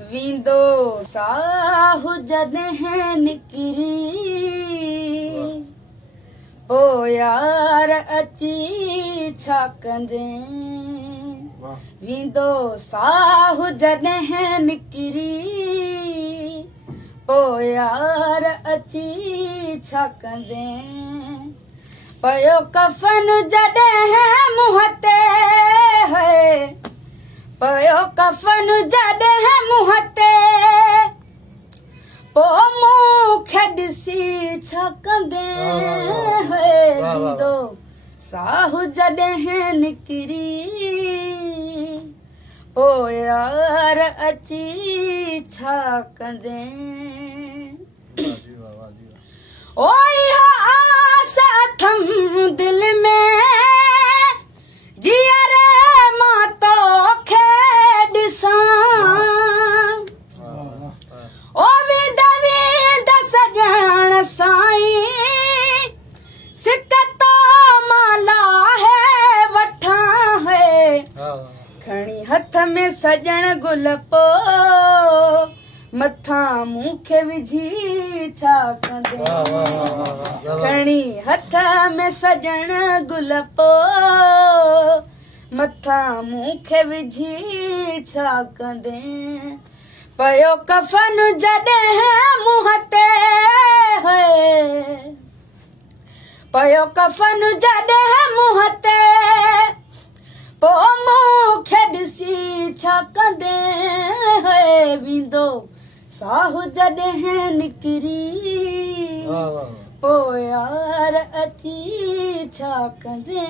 वींदो साहु जॾहिं निकिरी ओ यार अची छा कंदे वींदो साहु जॾहिं निकिरी ओ यार अची छा कंदे पयो कफन जॾहिं मुंहं ते है पयो कफन जॾहिं मुंहं ते पोइ मूंखे ॾिसी छा कंदे वींदो साहु जॾहिं निकिरी पोइ यार अची छा कंदे ओ इहा आस अथम दिल में जीअर मां तोखे ॾिसां ओ वींद वींद सॼण साईं सिक तो माला है वठां है खणी हथ में सॼण गुल पो मथां मूंखे विझी छा कंदे खणी हथ में सॼण गुल पो मथां मूंखे विझी छा कंदे पयो कफन जॾहिं मुंहं ते है पयो कफन जॾहिं मुंहं ते पोइ मूंखे ॾिसी छा कंदे है वींदो साहु जॾहिं निकिरी पोइ यार अची छा कंदे।